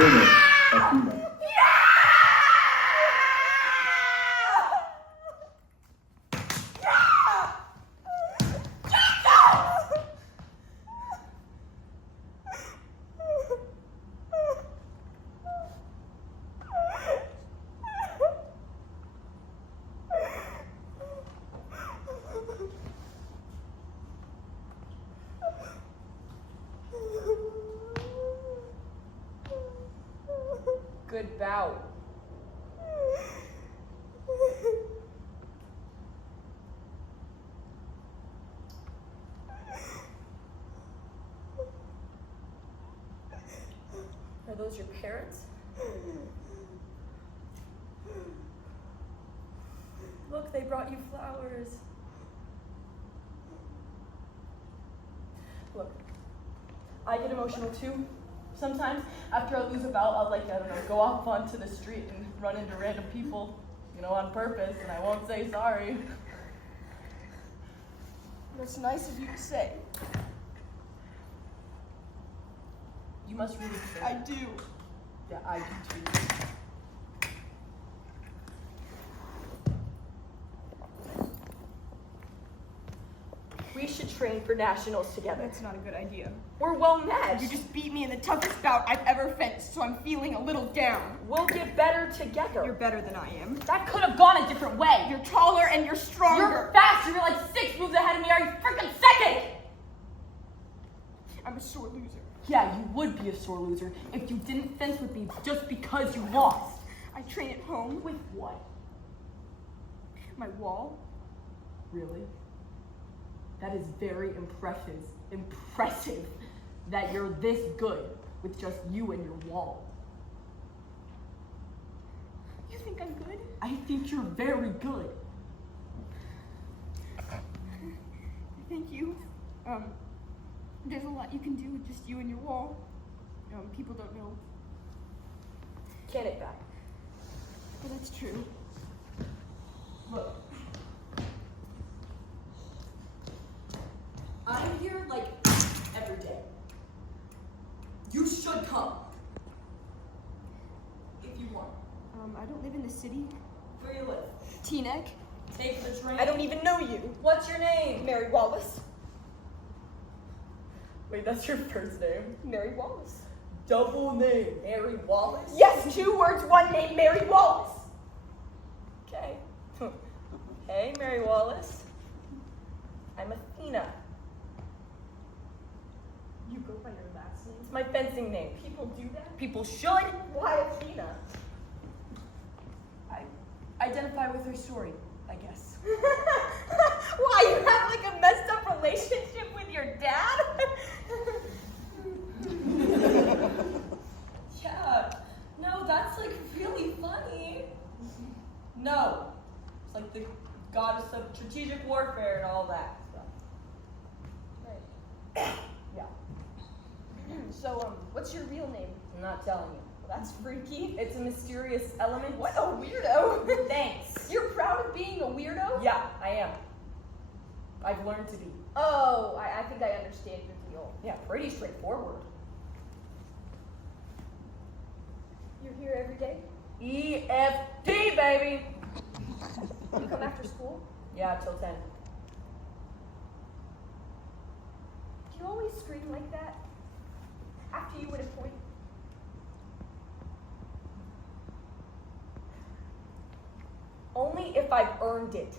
Winner, Athena. Good bout. Are those your parents? Look, they brought you flowers. Look, I get emotional too. Sometimes after I lose a bout, I'll go off onto the street and run into random people, on purpose, and I won't say sorry. That's nice of you to say. You must really say. I do. Yeah, I do too. We should train for nationals together. That's not a good idea. We're well matched. You just beat me in the toughest bout I've ever fenced, so I'm feeling a little down. We'll get better together. You're better than I am. That could have gone a different way. You're taller and you're stronger. You're faster. You're like 6 moves ahead of me. Are you freaking second? I'm a sore loser. Yeah, you would be a sore loser if you didn't fence with me just because you lost. I train at home. With what? My wall. Really? That is very impressive that you're this good with just you and your wall. You think I'm good? I think you're very good. Thank you. There's a lot you can do with just you and your wall. People don't know. Get it back. But that's true. Look. I'm here like every day. You should come. If you want. I don't live in the city. Where you live? Teaneck. Take the train. I don't even know you. What's your name? Mary Wallace. Wait, that's your first name? Mary Wallace. Double name. Mary Wallace? Yes, 2 words, 1 name, Mary Wallace. Okay. Hey, Mary Wallace. I'm Athena. You go by your last name? It's my fencing name. People do that? People should. Why Athena? I identify with her story, I guess. Why, you have like a messed up relationship with your dad? Yeah. No, that's like really funny. No. It's like the goddess of strategic warfare and all that stuff. Right. Yeah. So, what's your real name? I'm not telling you. Well, that's freaky. It's a mysterious element. What a weirdo. Thanks. You're proud of being a weirdo? Yeah, I am. I've learned to be. Oh, I think I understand your deal. Yeah, pretty straightforward. You're here every day? EFT, baby! You come after school? Yeah, till 10. Do you always scream like that? After you win a point? Only if I've earned it.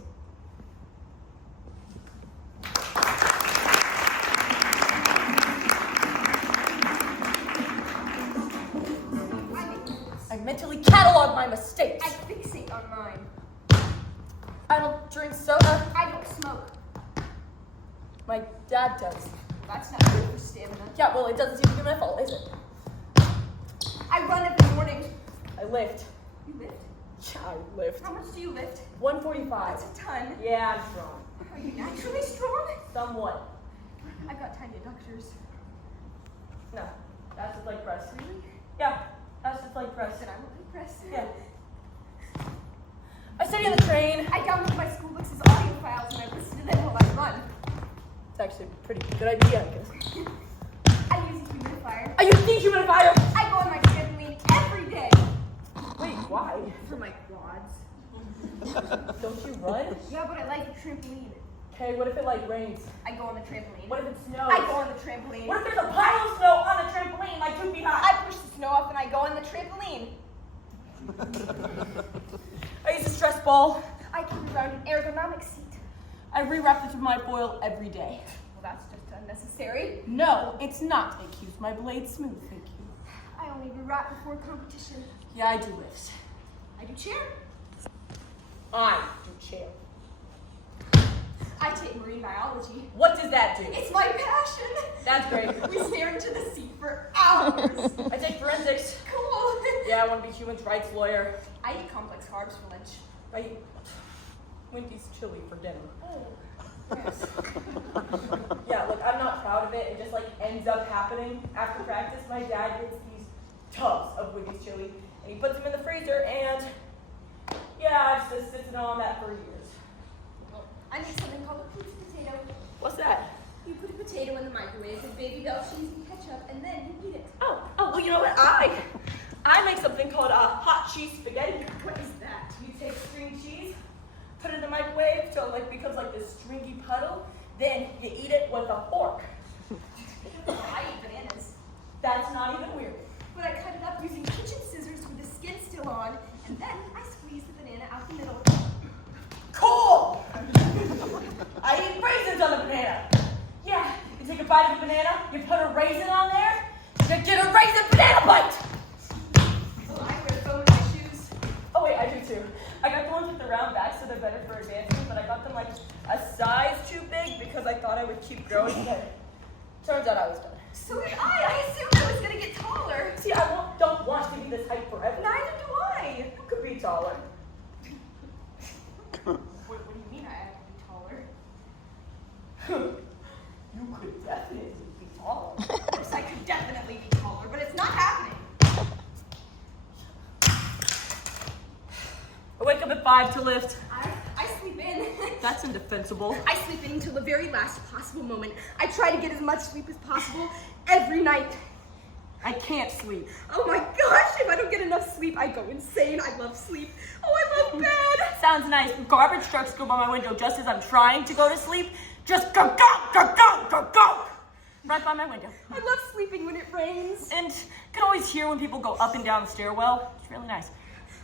I mentally catalog my mistakes. I fixate on mine. I don't drink soda. I don't smoke. My dad does. That's not good for stamina. Yeah, well, it doesn't seem to be my fault, is it? I run every morning. I lift. You lift? Yeah, I lift. How much do you lift? 145. That's a ton. Yeah, I'm strong. Are you naturally strong? Somewhat. I've got tiny adductors. No, that's just like press. Really? Yeah, that's just like press. Then I will press. Yeah. I study on the train. I download my school books as audio files and I listen to them while I run. It's actually a pretty good idea, I guess. I use a humidifier. I use dehumidifier. I go on my trampoline Don't you run? Yeah, but I like a trampoline. Okay, what if it like rains? I go on the trampoline. What if it snows? I go on the trampoline. What if there's a pile of snow on the trampoline like 2 feet high? I push the snow off and I go on the trampoline. I use a stress ball. I carry around an ergonomic seat. I rewrap it with my foil every day. Well, that's just unnecessary. No, it's not. It keeps my blade smooth, thank you. I only rewrap before competition. Yeah, I do lifts. I do chair. I do chair. I take marine biology. What does that do? It's my passion. That's great. We stare into the sea for hours. I take forensics. Cool. Yeah, I want to be human rights lawyer. I eat complex carbs for lunch. I eat Wendy's chili for dinner. Oh, yes. Yeah, look, I'm not proud of it. It just like ends up happening after practice. My dad gets these tubs of Wendy's chili and he puts them in the freezer and yeah, I've just sitting on that for years. I make something called a pizza potato. What's that? You put a potato in the microwave with baby bell cheese and ketchup, and then you eat it. Oh, well, you know what? I make something called hot cheese spaghetti. What is that? You take string cheese, put it in the microwave till it like becomes like this stringy puddle. Then you eat it with a fork. I eat bananas. That's not even weird. But I cut it up using kitchen scissors with the skin still on, and then I squeeze the banana out the middle. Cool! I eat raisins on the banana. Yeah, you take a bite of the banana, you put a raisin on there, you get a raisin banana bite! Oh, I wear foam in my shoes. Oh wait, I do too. I got the ones with the round back so they're better for advancing, but I got them like a size too big because I thought I would keep growing, but turns out I was done. So did I. I assumed I was gonna get taller. See, I don't want to be this height forever. Neither do I. You could be taller. What do you mean I have to be taller? You could definitely be taller. Of course, I could definitely be taller, but it's not happening. I wake up at 5 to lift. I sleep in. That's indefensible. I sleep in until the very last possible moment. I try to get as much sleep as possible every night. I can't sleep. Oh my gosh, if I don't get enough sleep, I go insane. I love sleep. Oh, I love bed. Sounds nice. Garbage trucks go by my window just as I'm trying to go to sleep. Just go, go, go, go, go, go. Right by my window. I love sleeping when it rains. And you can always hear when people go up and down the stairwell. It's really nice.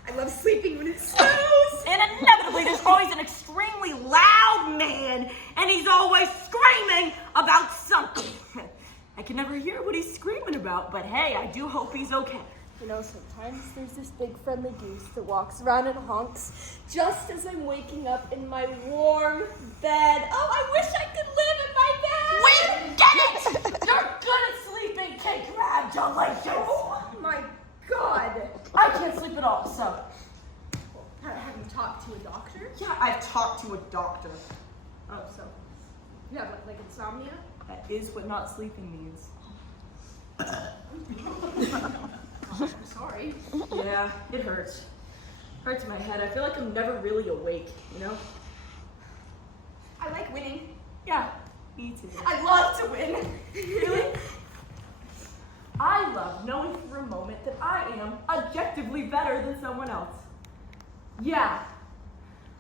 I love sleeping when it snows. And inevitably, there's always an extremely loud man, and he's always screaming about something. I can never hear what he's screaming about, but hey, I do hope he's okay. You know, sometimes there's this big friendly goose that walks around and honks just as I'm waking up in my warm bed. Oh, I wish I could live in my bed. We get it! You're good at sleeping. Congratulations. Oh my God. I can't sleep at all, so. Have you talked to a doctor? Yeah, I've talked to a doctor. Oh, so you have like insomnia? That is what not sleeping means. I'm sorry. Yeah, it hurts. Hurts my head. I feel like I'm never really awake, you know? I like winning. Yeah, me too. I love to win. Really? I love knowing for a moment that I am objectively better than someone else. Yeah,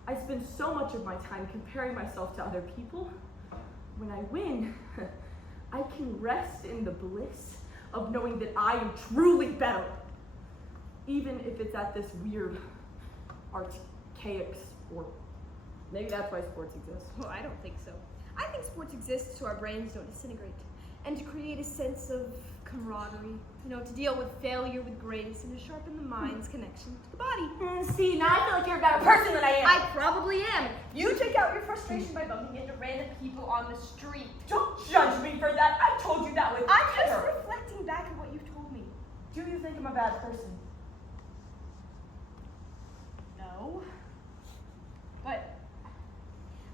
I spend so much of my time comparing myself to other people. When I win, I can rest in the bliss of knowing that I am truly better. Even if it's at this weird, archaic sport. Maybe that's why sports exist. Well, I don't think so. I think sports exist so our brains don't disintegrate and to create a sense of camaraderie, you know, to deal with failure with grace and to sharpen the mind's connection to the body. See, now I feel like you're a better person than I am. I probably am. You take out your frustration by bumping into random people on the street. Don't judge me for that. I told you that with I'm just care. reflecting back on what you've told me. Do you think I'm a bad person? No. But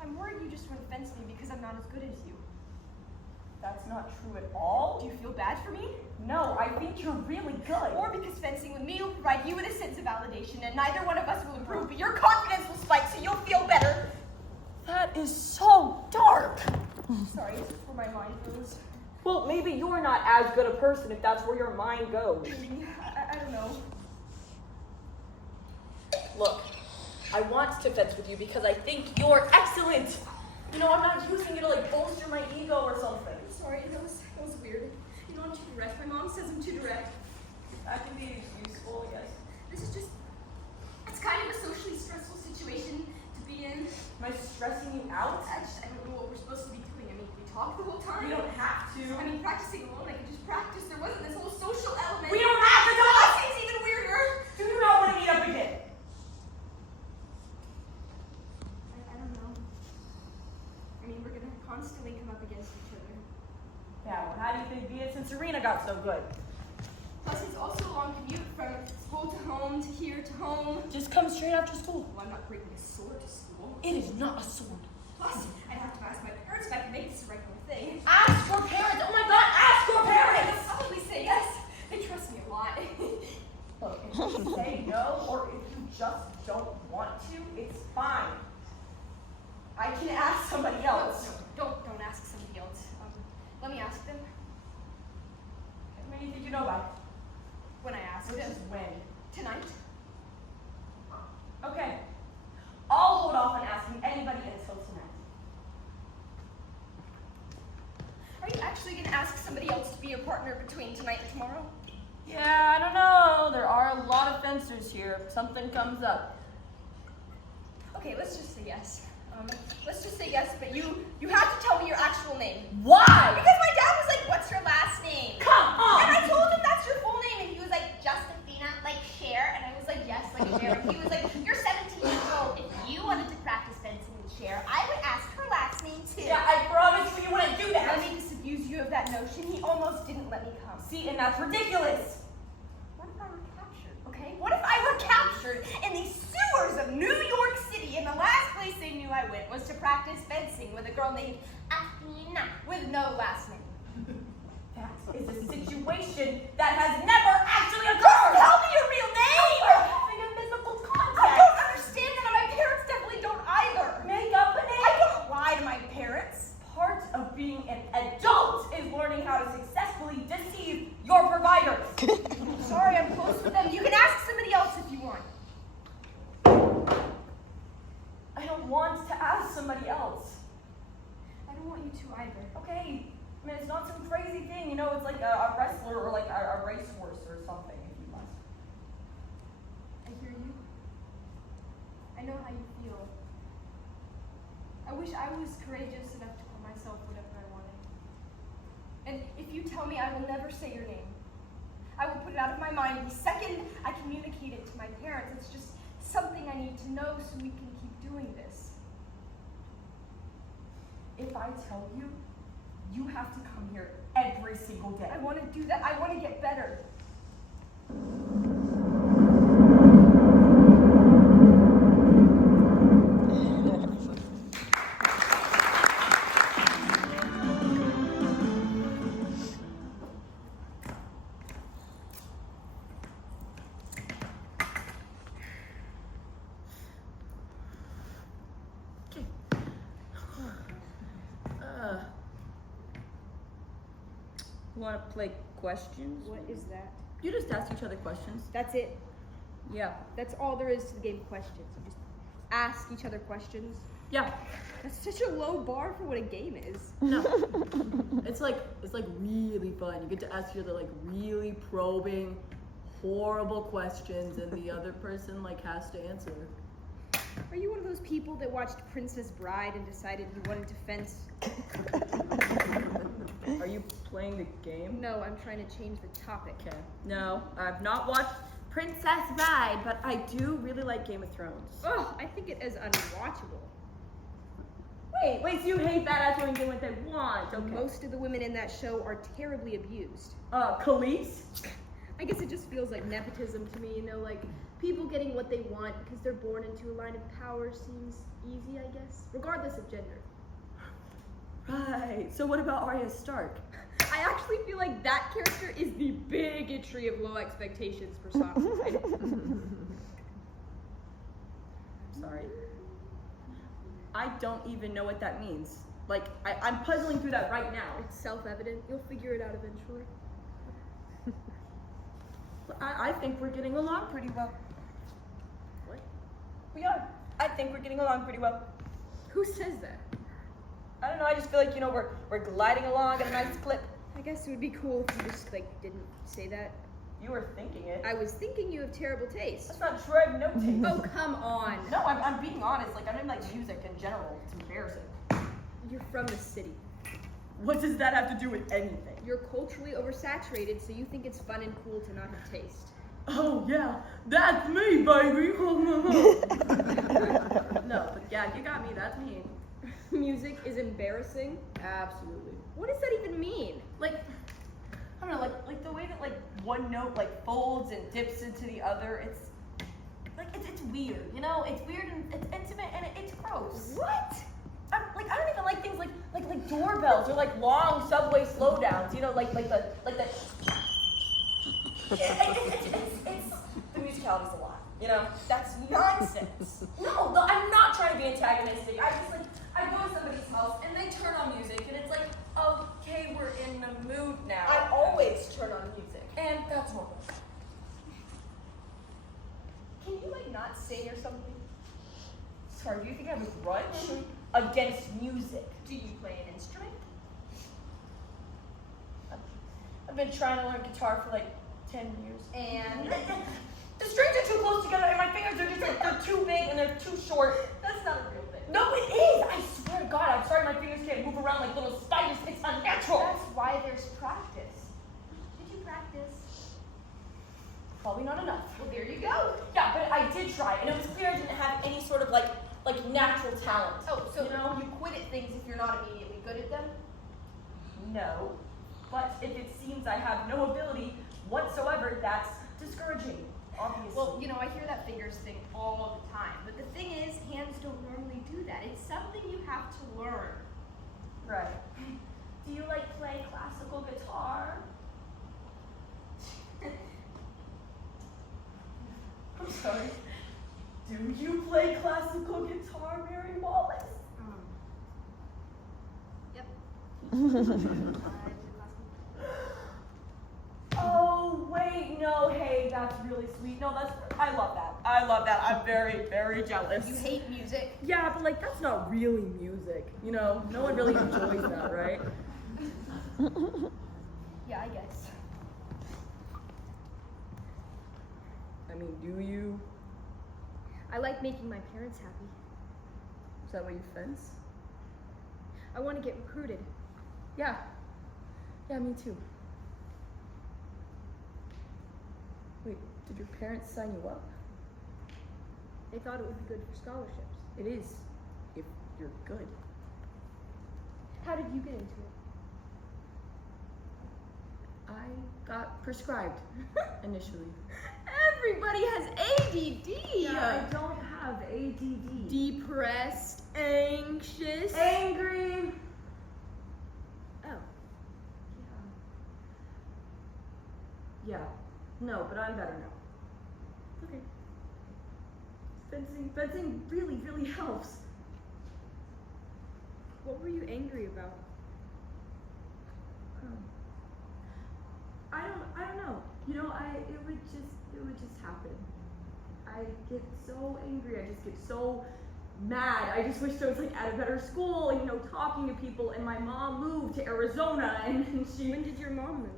I'm worried you just want to fence me because I'm not as good as you. That's not true at all. Do you feel bad for me? No, I think you're really good. Or because fencing with me will provide you with a sense of validation and neither one of us will improve, but your confidence will spike so you'll feel better. That is so dark. Sorry, it's just where my mind goes. Well, maybe you're not as good a person if that's where your mind goes. Maybe. I don't know. Look, I want to fence with you because I think you're excellent. You know, I'm not using it to like bolster my ego or something. I'm sorry, that was weird. You know, I'm too direct. My mom says I'm too direct. That can be useful, yes. This is just, it's kind of a socially stressful situation to be in. Am I stressing you out? I don't know what we're supposed to be doing. I mean, we talk the whole time. We don't have to. I mean, practicing alone, I could just practice. There wasn't this whole social element. We don't have to talk! That seems even weirder. Do you not want to meet up again? I don't know. I mean, we're gonna constantly come up against each other. Yeah, well, how do you think Venus and Serena got so good? Plus, it's also a long commute from school to home to here to home. Just come straight after school. Well, I'm not bringing a sword to school. It is not a sword. Plus, I'd have to ask my parents if I can make this a regular thing. Ask your parents! Oh my god, ask your They'll parents! probably say yes. They trust me a lot. Look, if you say no, or if you just don't want to, it's fine. I can ask somebody else. No, don't ask somebody else. Let me ask them. When do you think you know about it? When I ask Which them. is when? Tonight. Okay. I'll hold off on asking anybody until tonight. Are you actually going to ask somebody else to be your partner between tonight and tomorrow? Yeah, I don't know. There are a lot of fencers here. If something comes up. Okay, let's just say yes. Let's just say yes, but you have to tell me your actual name. Why? Because my dad was like, what's your last name? Come on! And I told him that's your full name, and he was like, Justifina, like Cher. And I was like, yes, like Cher. And he was like, you're 17 years old. If you wanted to practice fencing with Cher, I would ask her last name too. Yeah, I promise you wouldn't do that. Let me disabuse you of that notion. He almost didn't let me come. See, and that's ridiculous. What if I were captured, okay? What if I were captured in the sewers of New York City, and the last place they knew I went was to practice fencing with a girl named Athena with no last name? That is a situation that has never actually occurred. Tell me your real name! We're having a physical I contact. don't understand that, and my parents definitely don't either. Make up a name. I don't lie to my parents. Part of being an adult is learning how to successfully deceive your providers. Sorry, I'm close with them. You can ask somebody else if you want. I don't want to ask somebody else. I don't want you to either. Okay, I mean, it's not some crazy thing, you know, it's like a wrestler or like a racehorse or something, if you must. I hear you. I know how you feel. I wish I was courageous enough to call myself whatever I wanted. And if you tell me I will never say your name, I will put it out of my mind the second I communicate it to my parents. It's just something I need to know so we can keep doing this. If I tell you, you have to come here every single day. I want to do that. I want to get better. Want to play questions? What is that? You just ask each other questions. That's it. Yeah. That's all there is to the game of questions. You just ask each other questions. Yeah. That's such a low bar for what a game is. No. it's like really fun. You get to ask each other like really probing, horrible questions, and the other person like has to answer. Are you one of those people that watched Princess Bride and decided you wanted to fence? Are you playing the game? No, I'm trying to change the topic. Okay. No, I've not watched Princess Bride, but I do really like Game of Thrones. Oh, I think it is unwatchable. Wait, so you hate that after doing what they want, okay. Most of the women in that show are terribly abused. Khalees? I guess it just feels like nepotism to me, you know, like people getting what they want because they're born into a line of power seems easy, I guess, regardless of gender. Right, so what about Arya Stark? I actually feel like that character is the bigotry of low expectations personified. Sorry. I don't even know what that means. Like, I'm puzzling through that right now. It's self-evident. You'll figure it out eventually. I think we're getting along pretty well. What? We are. I think we're getting along pretty well. Who says that? I don't know, I just feel like, we're gliding along at a nice clip. I guess it would be cool if you just, didn't say that. You were thinking it. I was thinking you have terrible taste. That's not true, I have no taste. Oh, come on. No, I'm being honest. I don't even like music in general. It's embarrassing. You're from the city. What does that have to do with anything? You're culturally oversaturated, so you think it's fun and cool to not have taste. Oh, yeah, that's me, baby. No, but yeah, you got me, that's me. Music is embarrassing? Absolutely. What does that even mean? Like, I don't know, like the way that one note folds and dips into the other, it's weird, It's weird and it's intimate and it's gross. What? I don't even like things like doorbells or long subway slowdowns, like the it's the musicality's a lot, That's nonsense. No, I'm not trying to be antagonistic. I go to somebody's house and they turn on music and it's okay, we're in the mood now. I always turn on music. And that's normal. Can you not sing or something? Sorry, do you think I have a grudge against music? Do you play an instrument? I've been trying to learn guitar for 10 years. And The strings are too close together and my fingers are just they're too big and they're too short. that's not a real thing. No, it is! I swear to God, I'm sorry my fingers can't move around like little spiders. It's unnatural. That's why there's practice. Did you practice? Probably not enough. Well, there you go. Yeah, but I did try, and it was clear I didn't have any sort of natural talent. Oh, so you quit at things if you're not immediately good at them? No, but if it seems I have no ability whatsoever, that's discouraging, obviously. Well, I hear that fingers thing all the time. But the thing is, hands don't normally do that. It's something you have to learn. Right. Do you play classical guitar? I'm sorry. Do you play classical guitar, Mary Wallace? Yep. Oh, wait, no, hey, that's really sweet. No, I love that. I'm very, very jealous. You hate music? Yeah, but that's not really music. No one really enjoys that, right? Yeah, I guess. I mean, do you? I like making my parents happy. Is that why you fence? I want to get recruited. Yeah. Yeah, me too. Wait, did your parents sign you up? They thought it would be good for scholarships. It is, if you're good. How did you get into it? I got prescribed initially. Everybody has ADD. I don't have ADD. Depressed, anxious, Angry. Oh, Yeah. No, but I'm better now. Okay. Fencing really, really helps. what were you angry about? I don't know. It would just happen. I get so angry. I just get so mad. I just wish I was at a better school and talking to people. And my mom moved to Arizona, and she. When did your mom move?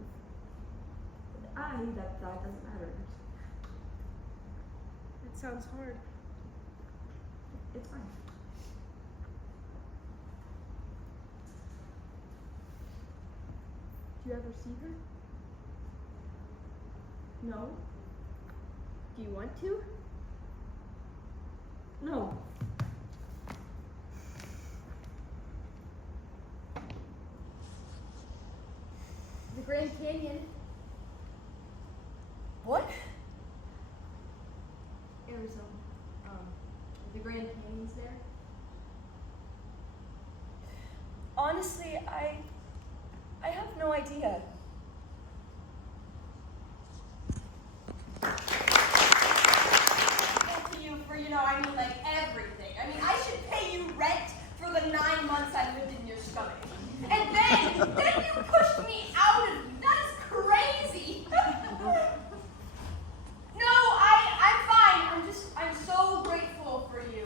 That doesn't matter. That sounds hard. It's fine. Do you ever see her? No. Do you want to? No. The Grand Canyon. What? Arizona. The Grand Canyon's there. Honestly, I have no idea. To you for, everything. I should pay you rent for the 9 months I lived in your stomach. And then you pushed me out of you. That's crazy. No, I'm fine. I'm so grateful for you,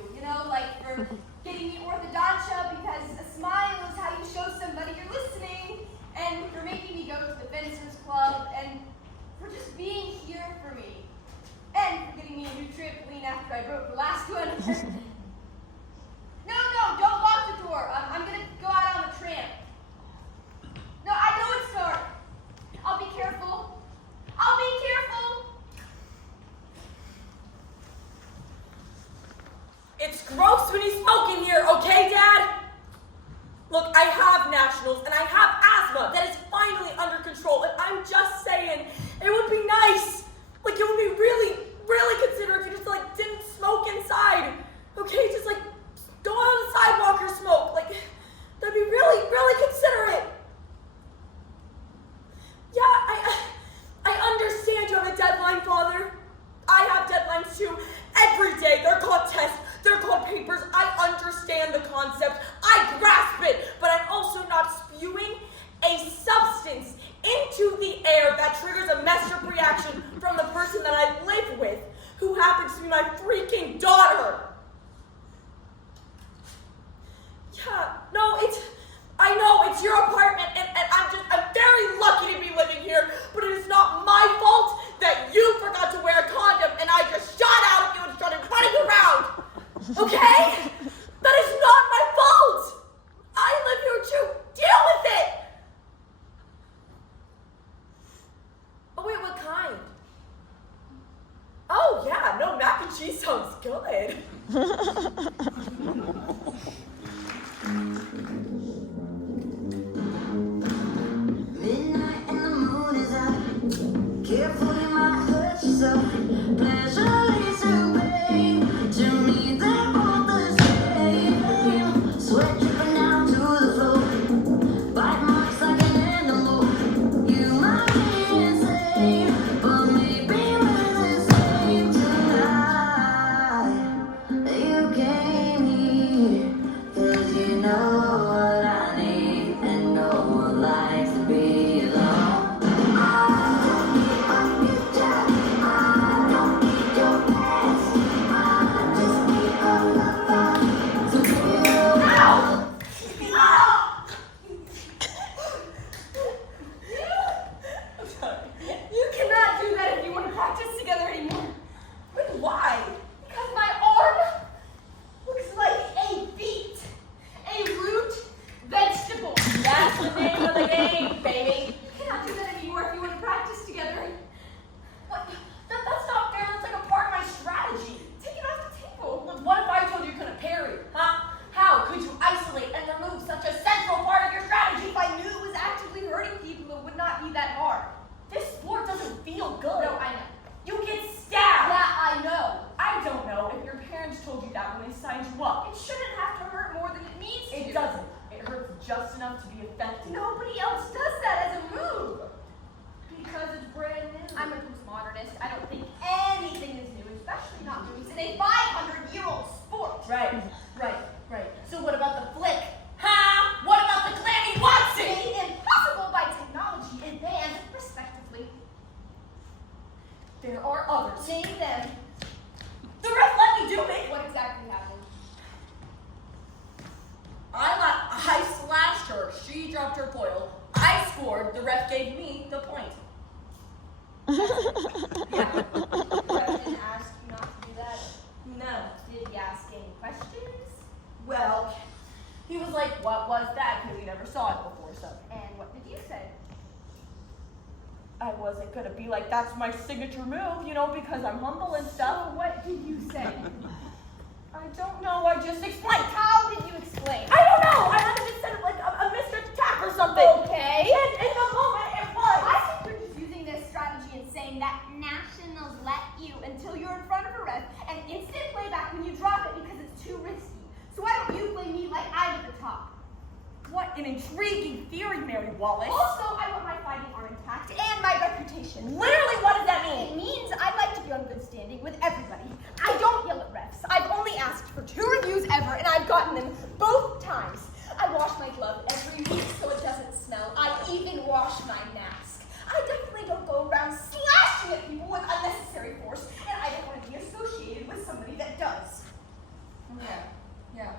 trampoline after I broke the last one. No, don't lock the door. I'm gonna go out on the tramp. No, I know it's dark. I'll be careful. I'll be careful. It's gross when you smoke in here, okay, Dad? Look, I have nationals and I have asthma that is finally under control, and I'm just saying, it would be nice. Like, it would be really, really considerate if you just, like, didn't smoke inside. Okay, just, like, go out on the sidewalk or smoke. Like, that'd be really, really considerate. Yeah, I understand you have a deadline, Father. I have deadlines too. Every day, they're called tests, they're called papers. I understand the concept, I grasp it, but I'm also not spewing a substance into the air that triggers a messed up reaction from the person that I live with, who happens to be my freaking daughter. Yeah, no, I know it's your apartment, and I'm very lucky to be living here, but it is not my fault that you forgot to wear a condom and I just shot out at you and started running around. Okay? That is not my fault. I live here too. Deal with it. Oh wait, what kind? Oh yeah, no, mac and cheese sounds good. Midnight and the moon is out. Careful, you might hurt yourself. Pleasure leads to pain. To me, they're both the same. Sweat dripping down to the floor. Bite marks like an animal. You might be insane, but maybe we're the same tonight. You came here 'cause you know what I need, and no one likes to be alone. You cannot do that if you want to practice together anymore. But why? Because my arm looks like a beet. A root vegetable. That's the name of the game, baby. You cannot do that anymore if you want to practice together. What? That's not fair. That's like a part of my strategy. Take it off the table. Look, what if I told you couldn't parry? Huh? How could you isolate and remove such a central part of your strategy? If I knew it was actively hurting people, it would not be that hard. This sport doesn't feel good. No, I know. You get stabbed. Yeah, I know. I don't know if your parents told you that when they signed you up. It shouldn't have to hurt more than it needs to. It doesn't. It hurts just enough to be effective. Nobody else does that as a move. Because it's brand new. I'm a postmodernist. I don't think anything is new, especially not movies in a 500-year-old sport. Right. So what about the flick? Huh? What about the clammy Watson? Made impossible by technology and banned respectively. There are others. Name them. The ref let me do it. What exactly happened? I slashed her. She dropped her foil. I scored. The ref gave me the point. Yeah. The ref didn't ask you not to do that. No. Did he ask any questions? Well, he was like, what was that? Because he never saw it before, so. And what did you say? I wasn't gonna be like, that's my signature move, you know, because I'm humble and stuff. So what did you say? I don't know, I just explained. How did you explain? I don't know, I might have just said it like a missed attack or something. Okay. And in the moment, it was. I think you're just using this strategy and saying that nationals let you until you're in front of a ref and instant playback when you drop it because it's too risky. So why don't you play me like I'm at the top? What an intriguing theory, Mary Wallace. Also, I want my fighting arm intact and my reputation. Literally, what does that It mean? means I'd like to be on good standing with everybody. I don't yell at refs. I've only asked for 2 reviews ever, and I've gotten them both times. I wash my glove every week so it doesn't smell. I even wash my mask. I definitely don't go around slashing at people with unnecessary force, and I don't want to be associated with somebody that does. Yeah.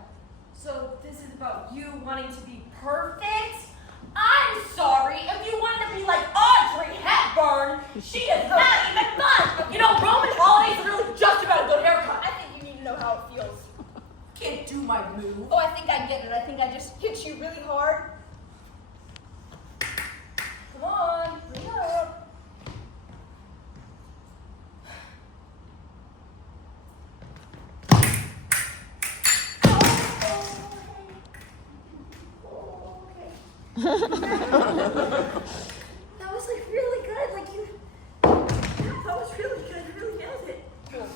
So this is about you wanting to be perfect? I'm sorry, if you wanted to be like Audrey Hepburn, she is not even funny. and I think I just hit you really hard. Come on, bring it up. That was like really good. Like you. That was really good. You really nailed it. Cool.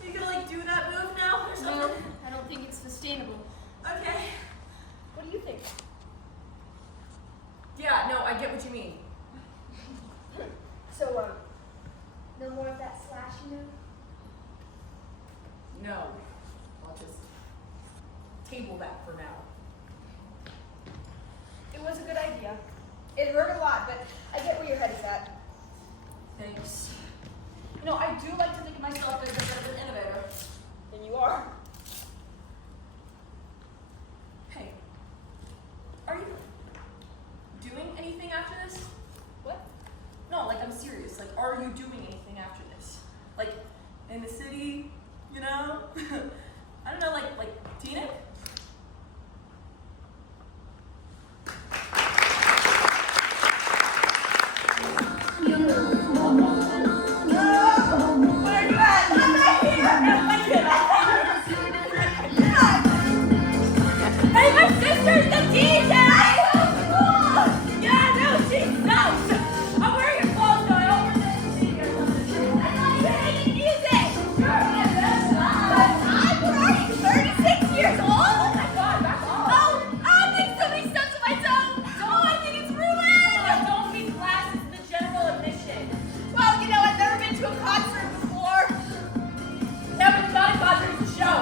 Are you gonna like do that move now or something? No, I don't think it's sustainable. Okay. What do you think? Yeah. No, I get what you mean. So, no more of that slashing move? No. I'll just table that for now. It was a good idea. It hurt a lot, but I get where your head is at. Thanks. You know, I do like to think of myself as a bit of an innovator. And you are. Hey, are you doing anything after this? What? No, like I'm serious. Like, are you doing anything after this? Like, in the city, you know? I don't know, like Tina? Hey, my sister's the DJ! Yeah, no, she sucks! I'm wearing your clothes, so I hope we're getting to see or something. I'm not even making music! I'm already 36 years old? Oh my god, back off! Oh, I think somebody stepped on my toe! Oh, I think it's ruined! Don't be class, it's the general admission. Well, you know, I've never been to a concert before. Never got a concert, it's a show.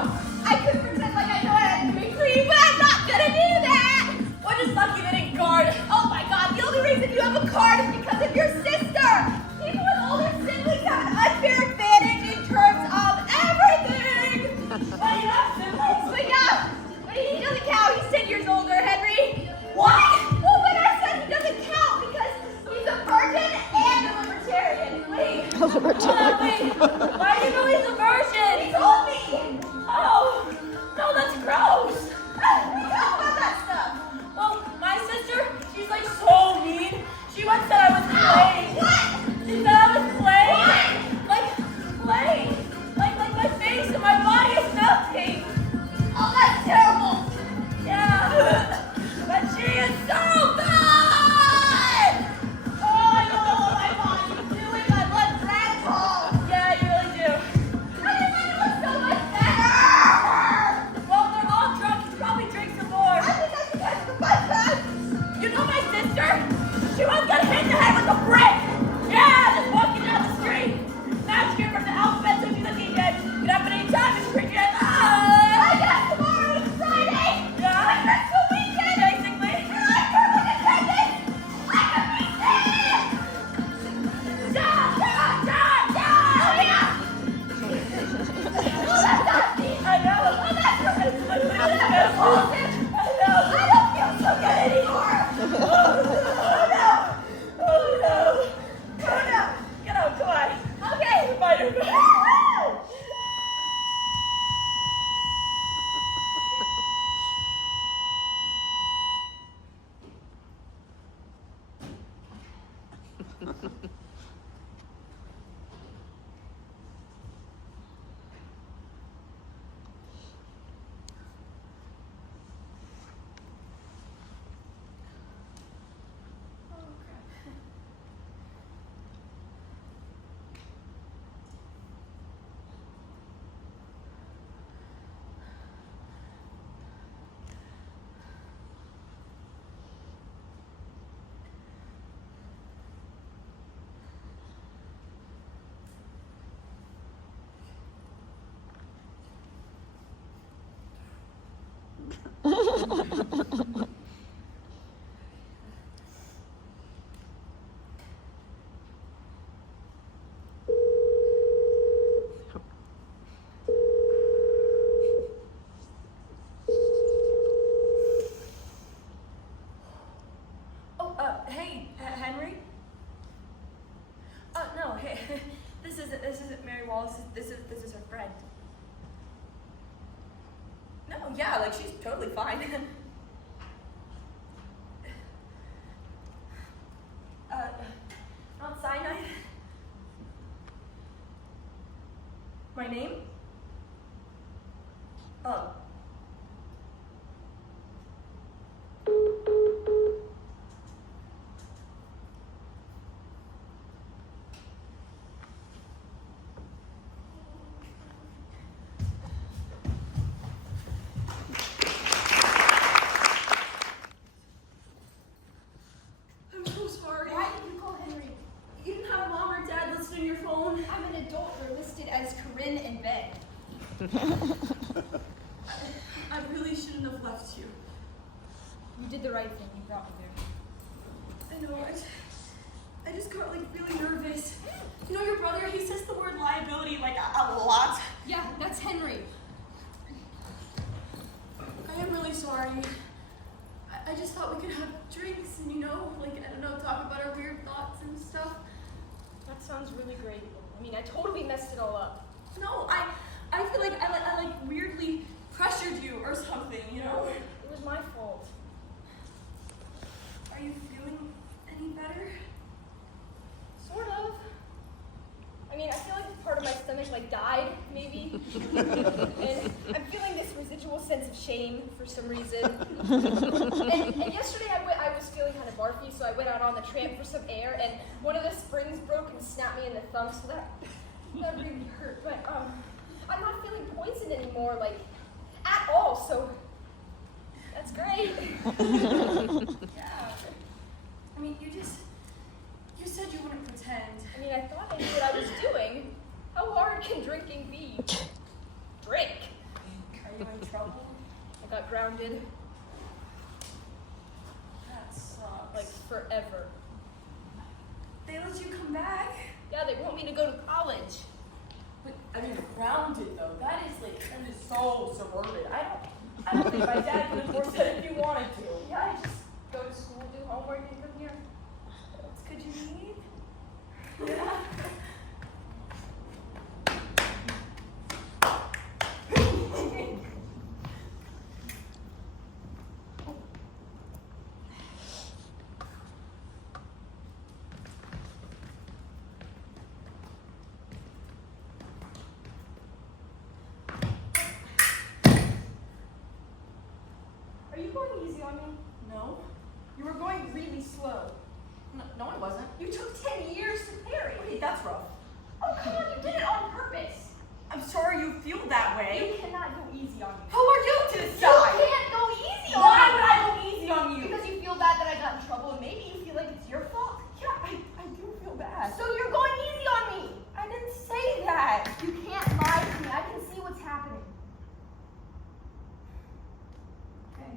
I could pretend like I know anatomy, but I'm not gonna do that! We're just lucky they didn't guard. Oh my god, the only reason you have a card is because of your sister! People with older siblings have an unfair advantage in terms of everything! Well, you have siblings. But yeah, but he doesn't count, he's 10 years older, Henry! What? Well, but I said he doesn't count because he's a virgin and a libertarian. Wait. Wait, why do you know he's a virgin? He told me! Oh, no, that's gross. We talk about that stuff! Well, my sister, she's like so mean. She once said I was playing. What? She said I was playing. Like, playing. Like my face and my body is nothing. Oh, that's terrible! Yeah. But she is so good. Oh, I know what my body's doing, my blood red cold! Yeah, you really do. I didn't think it was so much better! Well, they're all drunk. You should probably drink some more. I think I should catch the bus back! You know my sister? She once got hit in the head with a brick. Yeah, just walking down the street. Now she came from the alphabet, so she's a DJ. Could happen anytime. It's pretty good. I guess tomorrow is Friday! Yeah. My Christmas weekend! Basically. I'm perfect attendance! I can be sick! Stop! Stop! Stop! Stop! Oh, yeah! Oh, that's not deep! I know. Oh, that's right! I Oh, that's repulsive! I know. I don't feel so good anymore! Oh no. Oh no. Oh no. Get out. Come on. Okay! Spider-Man. Woo-hoo! Hey, Henry. No, hey, this isn't Mary Wallace. This is her friend. No, Oh yeah, like she's totally fine. Not cyanide. My name? Oh. I'm so sorry. Why did you call Henry? You didn't have mom or dad listed in your phone. I'm an adult. We're listed as Corinne and Ben. I really shouldn't have left you. You did the right thing. You brought me there. I know, I just got like really nervous. You know your brother, he says the word liability like a lot. Yeah, that's Henry. I am really sorry. I just thought we could have drinks and like, I don't know, talk about our weird thoughts and stuff. That sounds really great. I mean, I totally messed it all up. No, I feel like I like weirdly pressured you or something, It was my fault. Are you feeling any better? Sort of. I mean, I feel like part of my stomach died, maybe. And I'm feeling this residual sense of shame for some reason. And yesterday I was feeling kind of barfy, so I went out on the tramp for some air, and one of the springs broke and snapped me in the thumb, so that really hurt. But I'm not feeling poisoned anymore, at all, so that's great. Yeah. I mean, you said you wouldn't pretend. I mean, I thought I knew what I was doing. How hard can drinking be? Drink. Are you in trouble? I got grounded, That sucks. forever. They let you come back? Yeah, they want me to go to college. But, I mean, grounded though, that is so suburban. I don't think my dad could have forced it if you wanted to. Yeah, I just go to school, do homework, and come here. What else could you need? Yeah. Are you going easy on me? No? You were going really slow. No, I wasn't. You took 10 years to parry. Wait, that's rough. Oh, come on, you did it on purpose. I'm sorry you feel that way. You cannot go easy on me. Who are you to You decide? can't go easy on Why me. would I go easy on you? Because you feel bad that I got in trouble, and maybe you feel like it's your fault. Yeah, I do feel bad. So you're going easy on me. I didn't say that. You can't lie to me. I can see what's happening. Okay.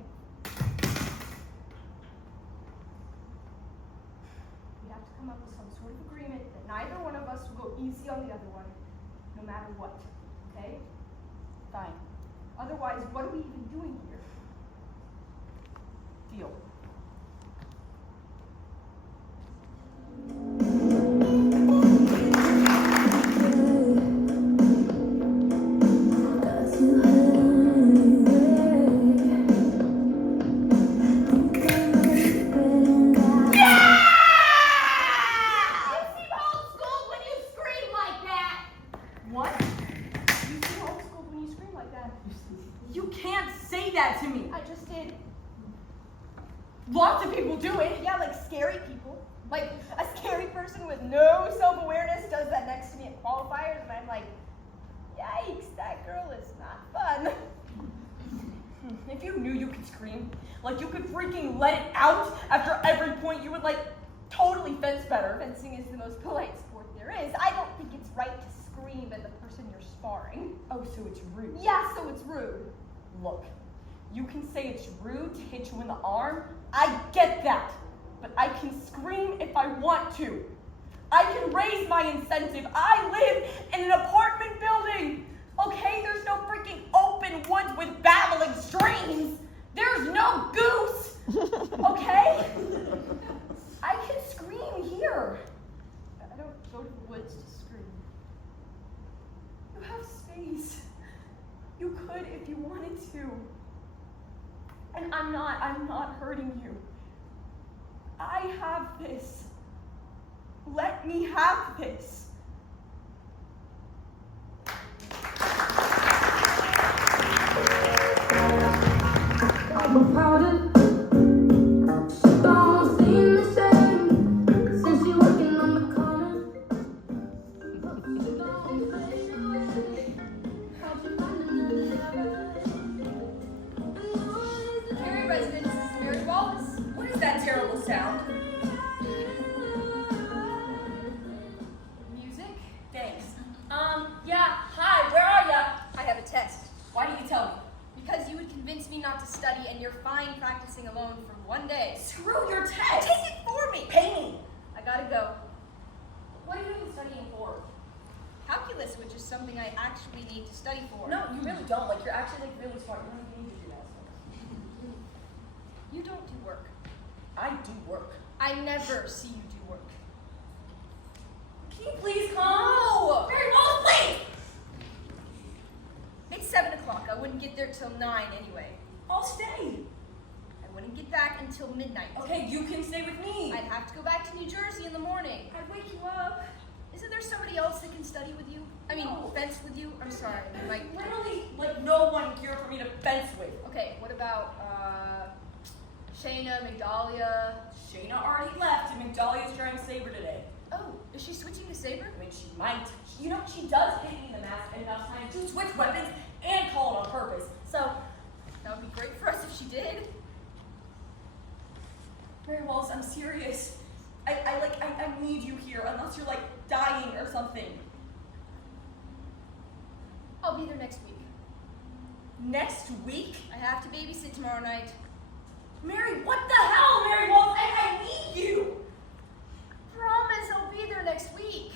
We have to come up with some sort of agreement that neither one of us will go easy on the other one, no matter what. Okay? Fine. Otherwise, what are we even doing here? Deal. What? You seem homeschooled when you scream like that. You can't say that to me. I just did. Lots of people do it. Yeah, scary people. A scary person with no self-awareness does that next to me at qualifiers, and I'm like, yikes, that girl is not fun. If you knew you could scream, you could freaking let it out after every point, you would totally fence better. Fencing is the most polite sport there is. I don't think it's right to scream at the person you're sparring. Oh, so it's rude. Yeah, so it's rude. Look, you can say it's rude to hit you in the arm. I get that. But I can scream if I want to. I can raise my incentive. I live in an apartment building. Okay, there's no freaking open woods with babbling streams. There's no goose. Okay? I can scream here. I don't go to the woods to scream. You have space. You could if you wanted to. And I'm not hurting you. I have this. Let me have this. I'm proud don't seem the same since you're working on the corner. Mary residence, this is Mary Wallace. What is that terrible sound? Music? Thanks. Yeah, hi, where are ya? I have a test. Why didn't you tell me? Because you would convince me not to study, and you're fine practicing alone for 1 day. Screw your test! Take it for me! Pay me! I gotta go. What are you even studying for? Calculus, which is something I actually need to study for. No, you really don't. Like, you're actually, like, really smart. You don't even need to do that stuff. You don't do work. I do work. I never see you do work. Can you please come? No! Mary Wallace, please! It's 7 o'clock. I wouldn't get there till 9 anyway. I'll stay. I wouldn't get back until midnight. Okay, you can stay with me. I'd have to go back to New Jersey in the morning. I'd wake you up. Isn't there somebody else that can study with you? I mean, No. fence with you? I'm sorry. Like, Literally, like, no one here for me to fence with. okay, what about, Shayna, Migdalia? Shayna already left, and Migdalia's trying Saber today. Oh, is she switching to Saber? I mean, she might. You know, she does hit me in the mask enough times to switch weapons and call it on purpose. So, That would be great for us if she did. Mary Wallace, I'm serious. I need you here, unless you're, like, dying or something. I'll be there next week. Next week? I have to babysit tomorrow night. Mary, what the hell, Mary Wallace? I need you! Promise I'll be there next week.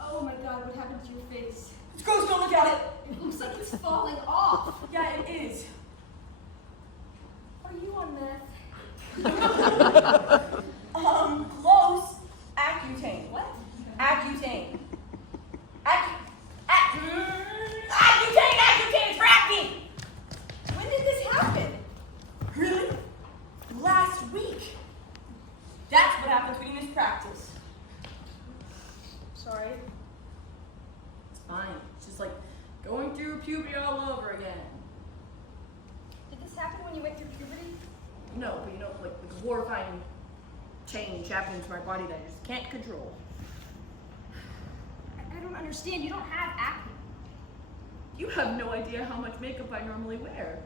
Oh my god, what happened to your face? It's gross, don't look at it! It looks like it's falling off. Yeah, it is. Are you on meth? Close. Accutane. What? Accutane. Accutane, it's for acne! When did this happen? Really? Last week. That's what happens when you miss practice. Sorry. It's fine. It's just like going through puberty all over again. Did this happen when you went through puberty? No, but you know, like a horrifying change happening to my body that I just can't control. I don't understand. You don't have acne. You have no idea how much makeup I normally wear.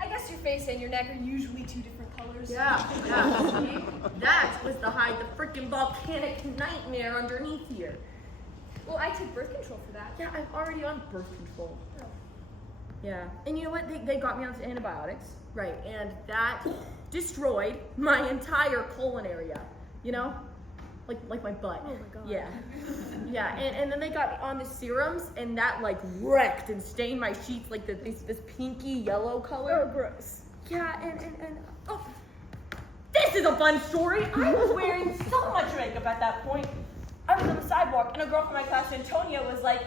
I guess your face and your neck are usually two different colors. Yeah. See? That was to hide the freaking volcanic nightmare underneath here. Well, I took birth control for that. Yeah, I'm already on birth control. Yeah, and you know what? They got me on antibiotics, right? And that destroyed my entire colon area. You know, like my butt. Oh my god. Yeah, yeah. And then they got me on the serums, and that like wrecked and stained my sheets like this pinky yellow color. Oh, gross. Yeah, and oh, this is a fun story. I was wearing so much makeup at that point. I was on the sidewalk, and a girl from my class, Antonia, was like,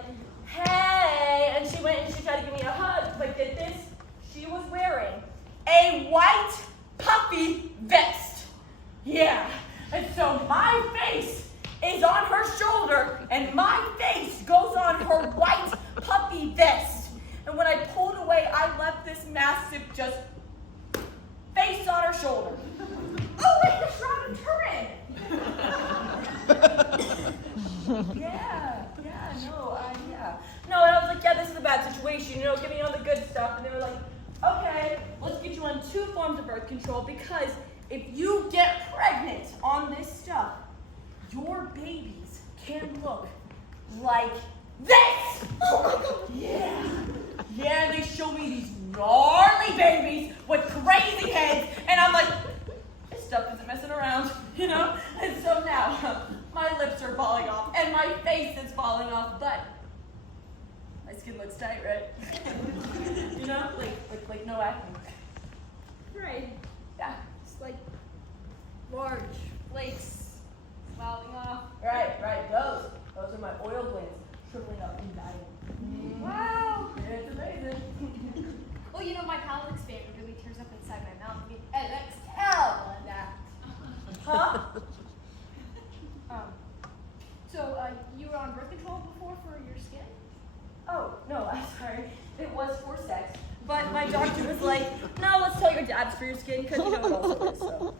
"Hey," and she went and she tried to give me a hug. Like, get this? She was wearing a white puffy vest. Yeah, and so my face is on her shoulder, and my face goes on her white puffy vest. And when I pulled away, I left this massive just face on her shoulder. Oh, wait, the Shroud of Turin! Yeah. No, and I was like, yeah, this is a bad situation, you know, give me all the good stuff. And they were like, okay, let's get you on 2 forms of birth control because if you get pregnant on this stuff, your babies can look like this. Oh my God. Yeah. Yeah, they show me these gnarly babies with crazy heads, and I'm like, this stuff isn't messing around, you know? And so now, my lips are falling off, and my face is falling off, but skin looks tight, right? You know, like no acne. Right. Yeah. Just like large flakes falling off. Right. Those are my oil glands shriveling up and dying. Wow. It's amazing. Well, you know, my palate expander really tears up inside my mouth. I mean, it looks terrible in that. Huh? So, you were on birth control before for your skin? Oh, no, I'm sorry. It was for sex. But my doctor was like, no, let's tell your dad's for your skin, because you know it also is, so.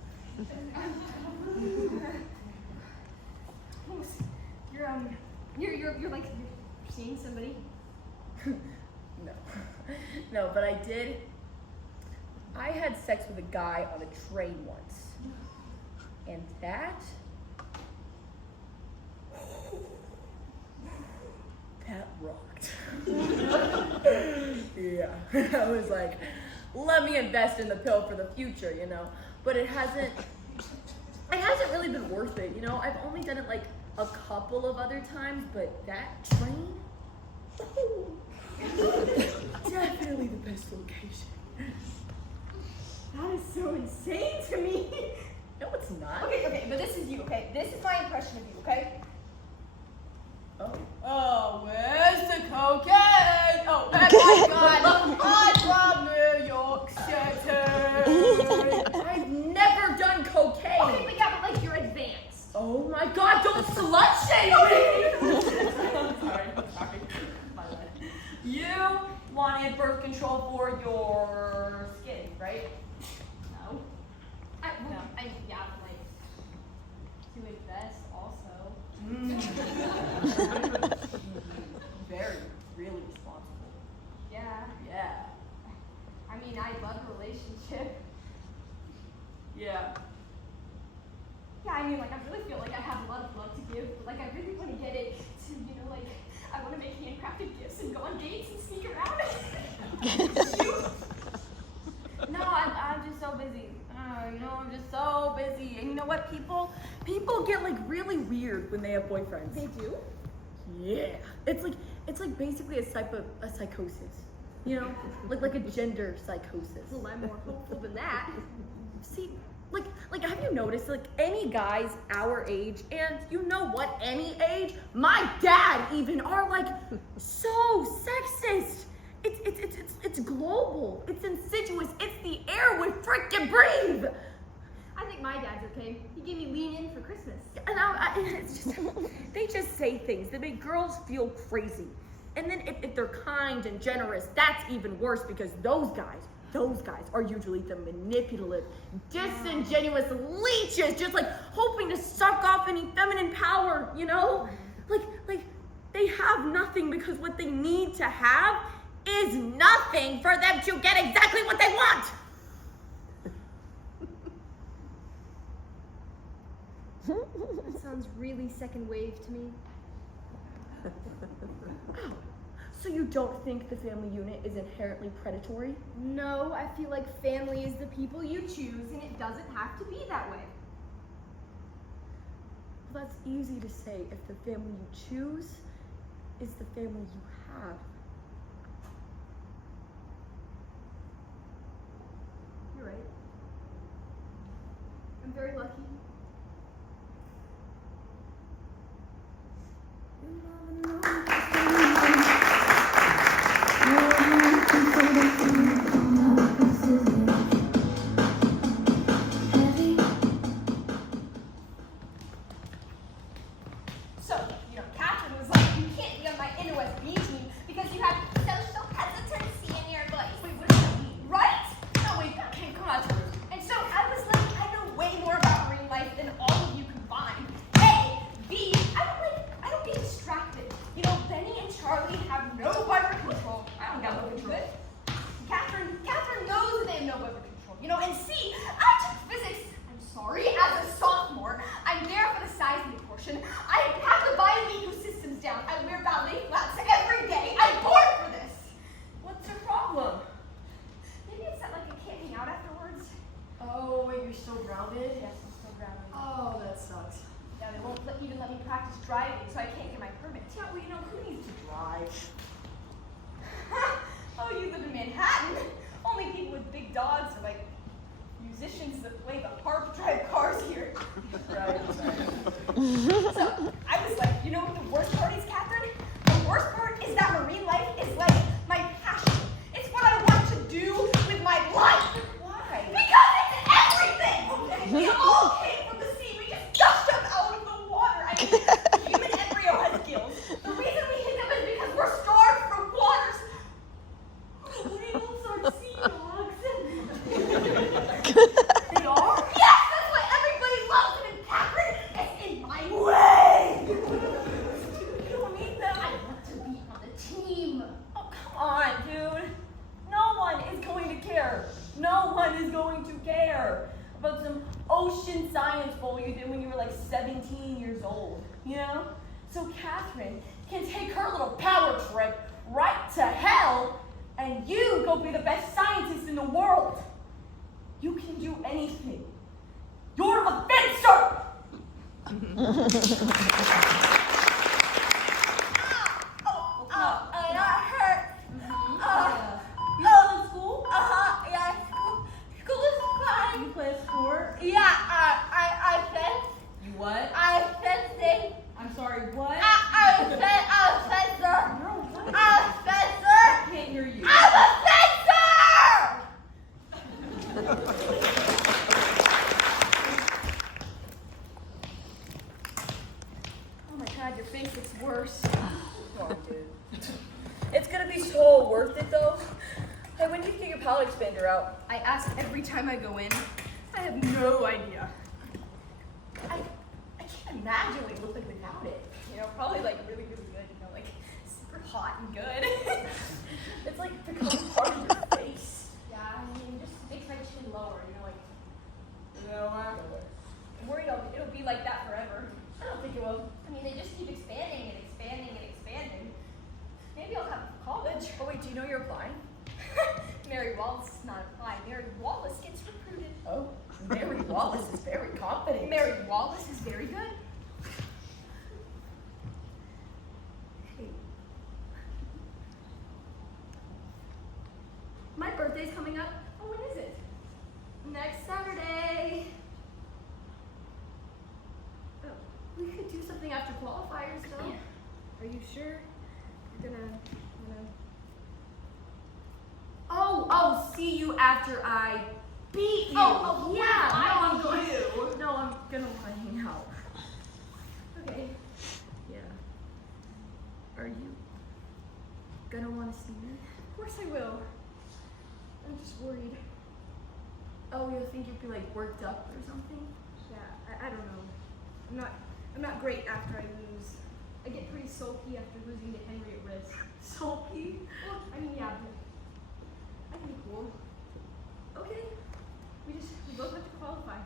You're like you're seeing somebody. No. No, but I had sex with a guy on a train once. And that rocked. Yeah. I was like, let me invest in the pill for the future, you know. But it hasn't really been worth it, you know. I've only done it like a couple of other times, but that train, definitely the best location. That is so insane to me. No, it's not. Okay, but this is you, okay? This is my impression of you, okay? Oh, where's the cocaine? Oh, my God, I'm from New York City. I've never done cocaine. Okay, but yeah, but like you're advanced. Oh my God, don't slut shame me. I'm sorry. My bad. You wanted birth control for your skin, right? No. Yeah, but like to invest also. Very, really responsible. Yeah. Yeah. I mean, I love a relationship. Yeah. Yeah, I mean, like, I really feel like I have a lot of love to give, but, like, I really want to get it to, you know, like, I want to make handcrafted gifts and go on dates and sneak around. No, I'm just so busy. You know, I'm just so busy. And you know what? People get like really weird when they have boyfriends. They do? Yeah. It's like basically a psychosis. You know? like a gender psychosis. Well, I'm more hopeful than that. See, like have you noticed like any guys our age, and you know what, any age, my dad even, are like so sexist. It's global. It's insidious. It's the air we freaking breathe. I think my dad's okay. He gave me lean in for Christmas. And it's just, they just say things that make girls feel crazy. And then if they're kind and generous, that's even worse, because those guys are usually the manipulative, disingenuous leeches, just like hoping to suck off any feminine power, you know? Like they have nothing, because what they need to have is nothing for them to get exactly what they want. That sounds really second wave to me. So you don't think the family unit is inherently predatory? No, I feel like family is the people you choose, and it doesn't have to be that way. Well, that's easy to say if the family you choose is the family you have. You're right. I'm very lucky. So, you know, Catherine was like, you can't be on my NOSB team because you have social hesitancy in your voice. Wait, what does that mean? Right? No, wait, okay, come on. And so I was like, I know way more about marine life than all of you combined. A, B, I don't get distracted. You know, Benny and Charlie have no weather control. I don't got weather control. Catherine knows that they have no weather control. You know, and C, I took physics, I'm sorry, as a sophomore. I'm there for the seismic portion. I have the bio ecosystems down. I wear ballet flats every day. I'm bored for this. What's your problem? Maybe it's that, like, I can't hang out afterwards. Oh, wait, you're still grounded? Yes, I'm still grounded. Oh, that sucks. Yeah, they won't even let me practice driving, so I can't get my permit. Yeah, well, you know, who needs to drive? Oh, you live in Manhattan. Only people with big dogs are like musicians that play the harp drive cars here. Right. So I was like, you know what the worst part is, Catherine? The worst part is that marine life is like my passion. It's what I want to do with my life. Why? Because it's everything! We all came from the sea. We just gushed up out of the water. I mean, the human embryo has gills. The reason we hid them is because we're starved from waters. Whales are sea dogs. They are? Yes, that's why everybody loves them in Catherine. It's in my way. You don't need them. I want to be on the team. Oh, come on, dude. No one is going to care. No one is going to care about some ocean science bowl you did when you were like 17 years old, you know? So Catherine can take her little power trip right to hell, and you go be the best scientist in the world. You can do anything. You're a fencer! I got hurt. You still in school? Yeah. School is fine. You play sport? Yeah, I fence. You what? I fencing. I'm sorry, what? I'm a fencer. No, what? I'm a fencer. I can't hear you. I'm a fencer! Oh my god, your face looks worse. Oh, dude. It's gonna be so worth it though. Hey, when do you get your palate expander out? I ask every time I go in. I have no idea. I can't imagine what you look like without it. You know, probably like really, really good. You know, like super hot and good. It's like becoming part of your face. Yeah, I mean, it just makes my chin lower. You know, like You know what? I'm worried it'll be like that forever. I don't think it will. I mean, they just keep expanding and expanding and expanding. Maybe I'll have college. Oh wait, do you know you're applying? Mary Wallace is not applying. Mary Wallace gets recruited. Oh, Mary Wallace is very confident. Mary Wallace is very good. Hey. My birthday's coming up. Oh, when is it? Next Saturday. Oh, we could do something after qualifiers, though. Are you sure? You're gonna Oh, see you after I beat you. Oh, yeah. I No, I'm beat going you. to. No, I'm gonna want to hang out. Okay. Yeah. Are you gonna want to see me? Of course I will. I'm just worried. Oh, you think you'd be like worked up or something? Yeah, I don't know. I'm not great after I lose. I get pretty sulky after losing to Henry at risk. Sulky? Well, I mean, yeah, but I can be cool. Okay. We both have to qualify.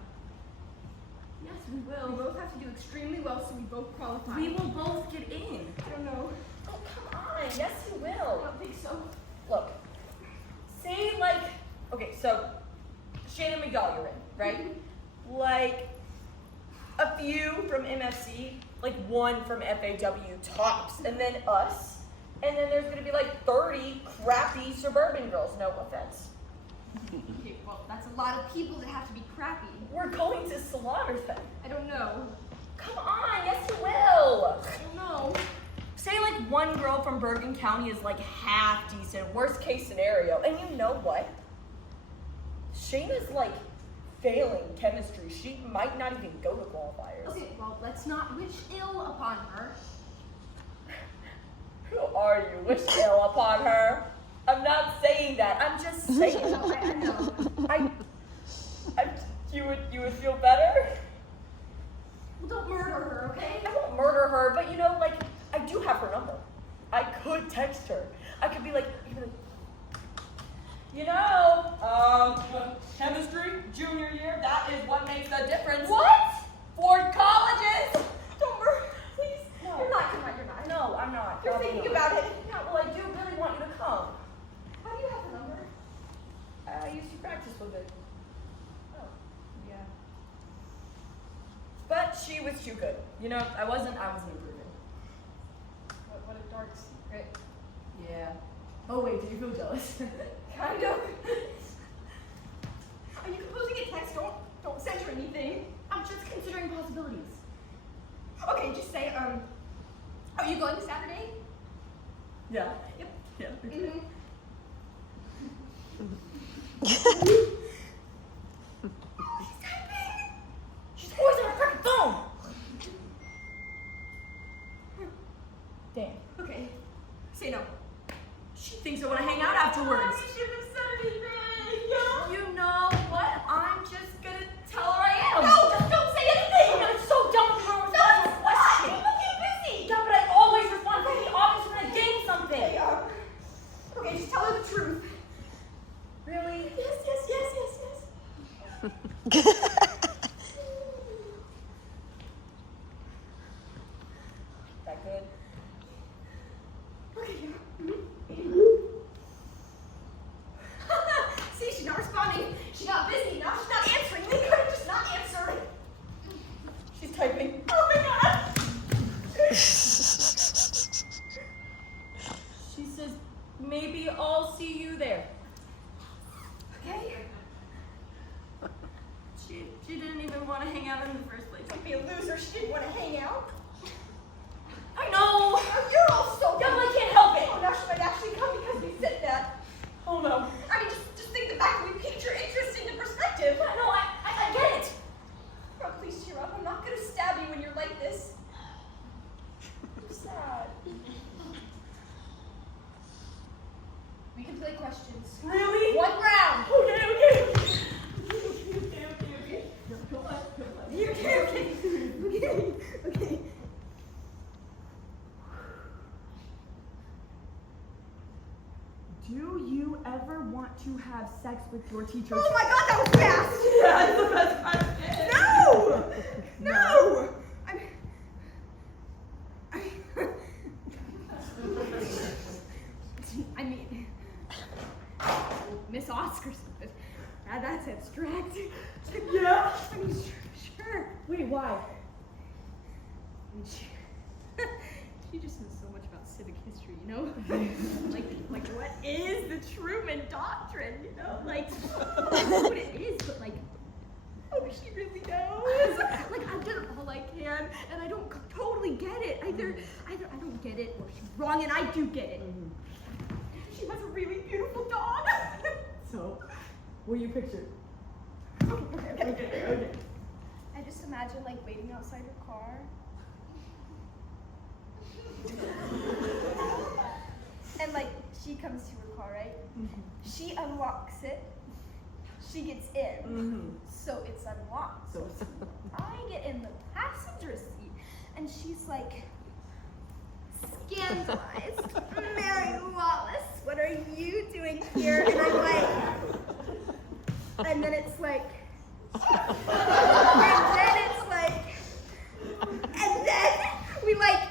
Yes, we We will. both have to do extremely well so we both qualify. We will both get in. I don't know. Oh, come on. Yes, you I will. don't think so. Look, say like, okay, so Shane and Miguel you're in, right? Like a few from MFC, like one from FAW tops, and then us, and then there's gonna be like 30 crappy suburban girls, no offense. Okay, well, that's a lot of people that have to be crappy. We're going to slaughter them. I don't know. Come on, yes you will. I don't know. Say like one girl from Bergen County is like half decent, worst case scenario, and you know what? Shayna's like failing chemistry. She might not even go to qualifiers. Okay, well, let's not wish ill upon her. Who are you? Wish ill upon her? I'm not saying that. I'm just saying. I know. I you would feel better? Well, don't murder her, okay? I won't murder her, but you know, like, I do have her number. I could text her. I could be like, you know, chemistry, junior year, that is what makes the difference. What? For colleges! Don't murder, please. No. You're not. No, I'm not. You're Probably thinking not. about it. Yeah, well, I do really want you to come. How do you have the number? I used to practice with it. Oh, yeah. But she was too good. You know, I wasn't improving. What a dark secret. Yeah. Oh wait, do you feel jealous? Kind of. Are you composing a text? Don't censor anything. I'm just considering possibilities. Okay, just say, are you going Saturday? Yeah. Yep. Yeah. Mm-hmm. She's always on her freaking phone. Damn. Okay. Say no. She thinks I want to hang out afterwards. You shouldn't have said anything. You know what? I'm just gonna tell her I am. No, just don't say anything. I'm so done with her responsible question. People get busy. Yeah, but I always respond to the obvious when I gain something. Okay, just tell her the truth. Really? Yes. That good? Okay. See, she's not responding. She got busy. Now she's not answering. We couldn't just not answer. She's typing. Oh my god. She says, maybe I'll see you there. Okay. She didn't even want to hang out in the first place. Don't be a loser. She didn't want to hang out. I know. You're all so Yeah, but I can't help it. Oh, now she might actually come because we said that. Oh no. I mean, just think the fact that we piqued your interest into perspective. No, I get it. Oh, please cheer up. I'm not gonna stab you when you're like this. I'm sad. We can play questions. Really? One round. Okay. Okay. Do you ever want to have sex with your teacher? Oh my god, that was fast. Yeah, it's the best question. No. I mean, Miss Oscar said, that's abstract. Yeah. I mean, sure. Wait, why? I mean, she just knows so much about civic history, you know? like what is the Truman Doctrine, you know? Like, I know what it is, but like, oh, she really knows. Like, I've done all I can, and I don't totally get it. Either I don't get it, or she's wrong, and I do get it. She has a really beautiful dog. So, what do you picture? Okay. I just imagine like waiting outside her car. And like she comes to her car, right? She unlocks it. She gets in. So it's unlocked. So, I get in the passenger seat, and she's like, scandalized. Mary Wallace, what are you doing here? And I'm like, and then it's like, and then we like,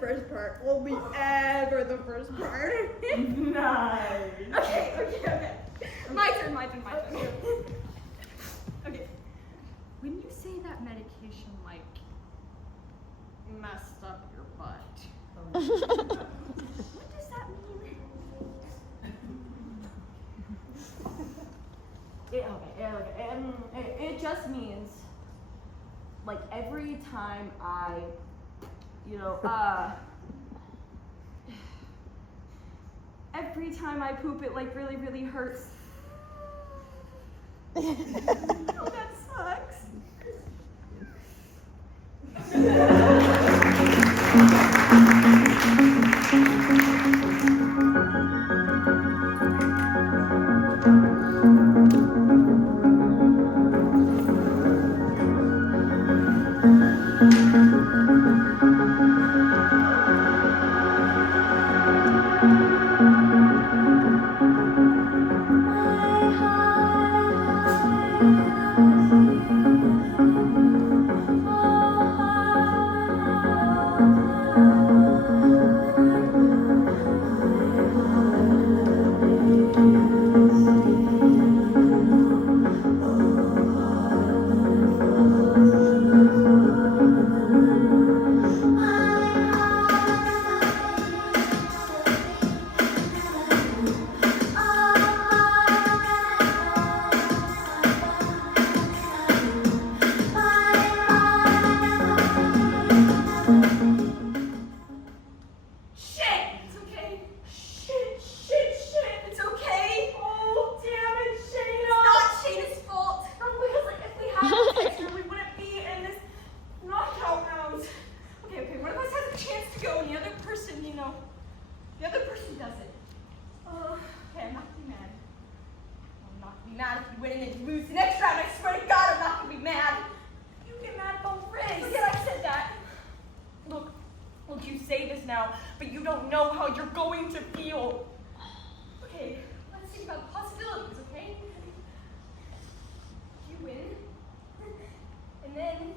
first part. Only ever the first part. nice. Okay. My turn. Okay. When you say that medication, like, messed up your butt, what does that mean? It just means, like, every time I, every time I poop, it, like, really, really hurts. Oh, that sucks. you know, the other person does it. Oh, okay, I'm not gonna be mad. I'm not gonna be mad if you win and then you lose the next round. I swear to God, I'm not gonna be mad. You get mad both ways. Forget I said that. Look, you say this now, but you don't know how you're going to feel. Okay, let's think about the possibilities, okay? You win, and then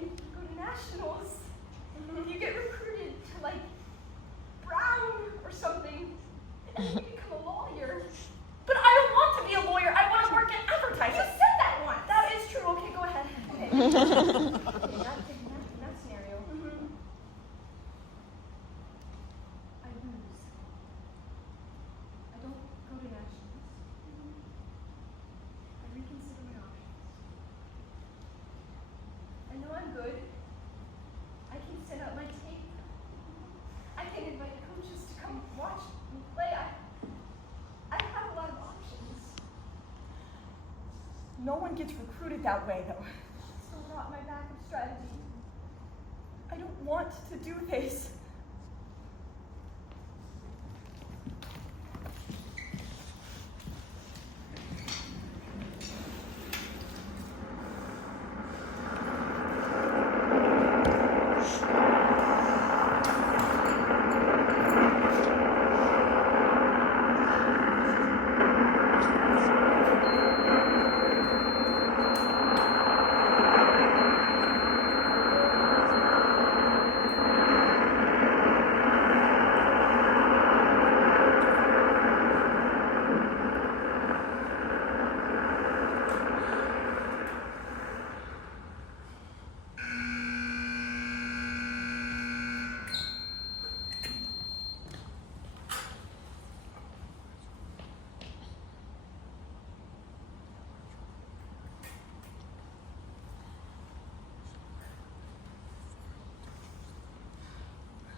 you go to nationals, and you get recruited to like Brown or something, and then you become a lawyer. But I don't want to be a lawyer. I want to work in advertising. You said that once. That is true. Okay, go ahead. Okay. Okay, in that scenario, I lose. I don't go to nationals. I reconsider my options. I know I'm good. I can send out my tape. I can invite coaches to come watch me play. I have a lot of options. No one gets recruited that way, though. Still not my backup strategy. I don't want to do this.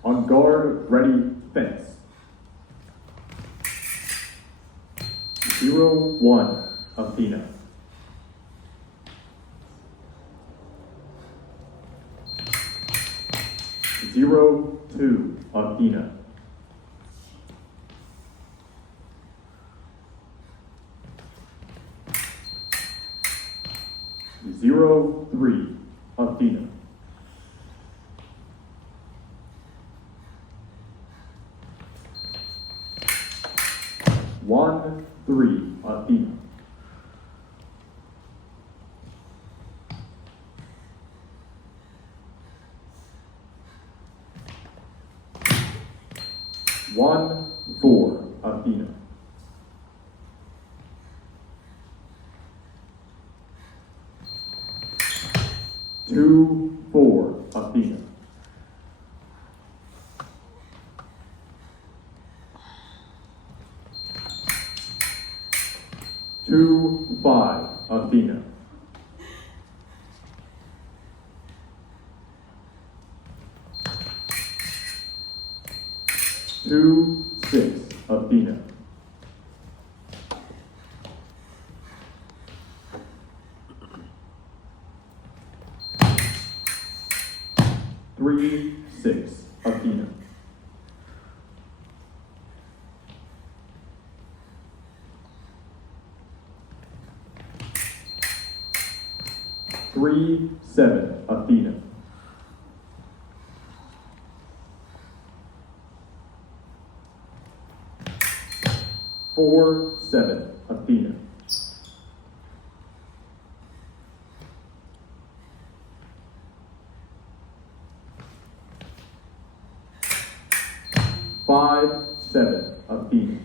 On guard, ready, fence. 0-1, Athena. 0-2, Athena. 0-3, Athena. 1-3, Athena. 1-4, Athena. 2-4, Athena. 2-5, Athena. 2-6, Athena. 3-6, Athena. 3-7, Athena. 4-7, Athena. 5-7, Athena.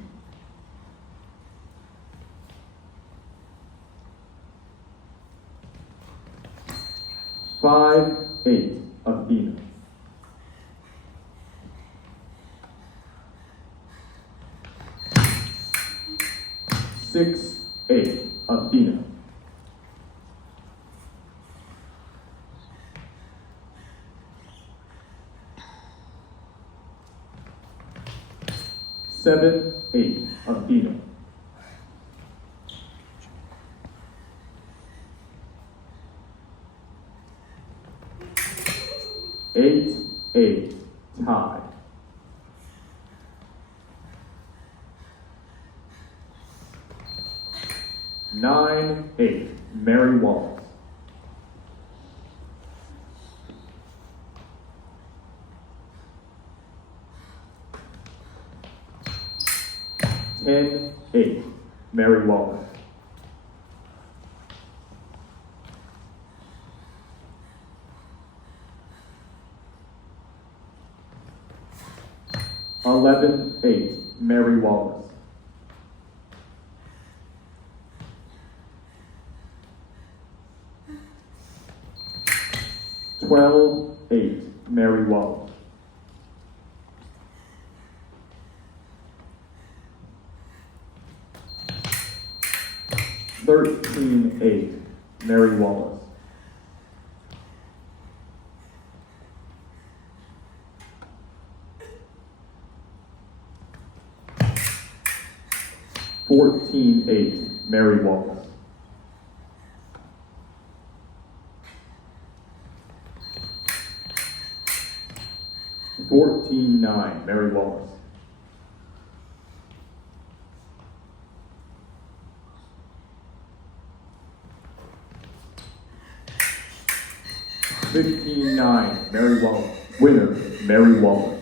5-8, Athena. 6-8, Athena. 7-8, Athena. 8-8, tie. 9-8, Mary Wallace. 10-8, Mary Wallace. 11-8, Mary Wallace. 12-8, Mary Wallace. 13-8, Mary Wallace. 14-8, Mary Wallace. 14-9, Mary Wallace. 15-9, Mary Wallace. Winner, Mary Wallace.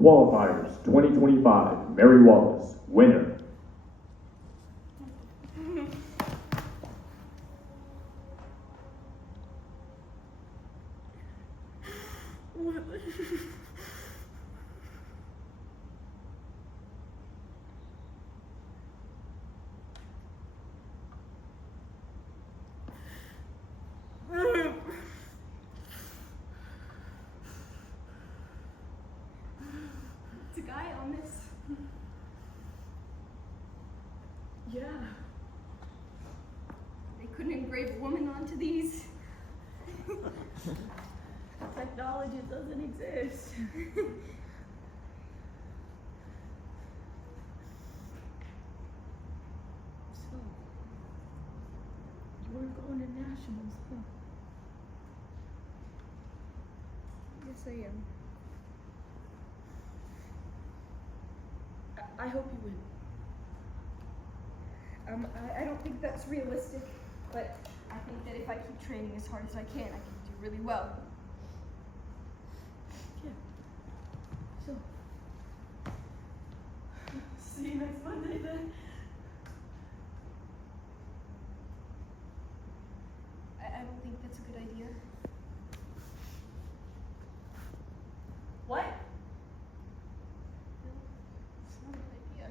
Qualifiers 2025, Mary Wallace, winner. It's a guy on this. Yeah. They couldn't engrave a woman onto these. Technology doesn't exist. So, we're going to nationals, huh? Yes, I am. I hope you win. I don't think that's realistic, but I think that if I keep training as hard as I can do really well. Yeah. So, See you next Monday then. I don't think that's a good idea. What? It's not a good idea.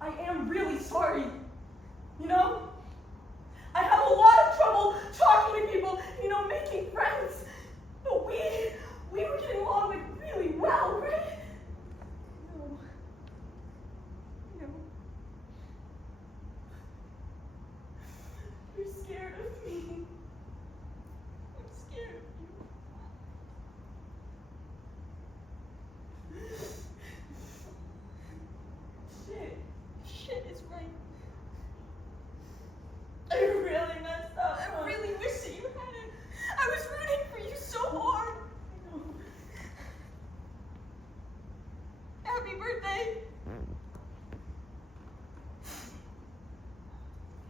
I am really sorry. You know? I have a lot of trouble talking to people, making friends. But we were getting along like really well, right? No. No. You're scared of me. I'm scared of you. Shit is right. I really messed up. I really wish that you hadn't. I was rooting for you so hard. I know. Happy birthday.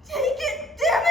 Take it, damn it!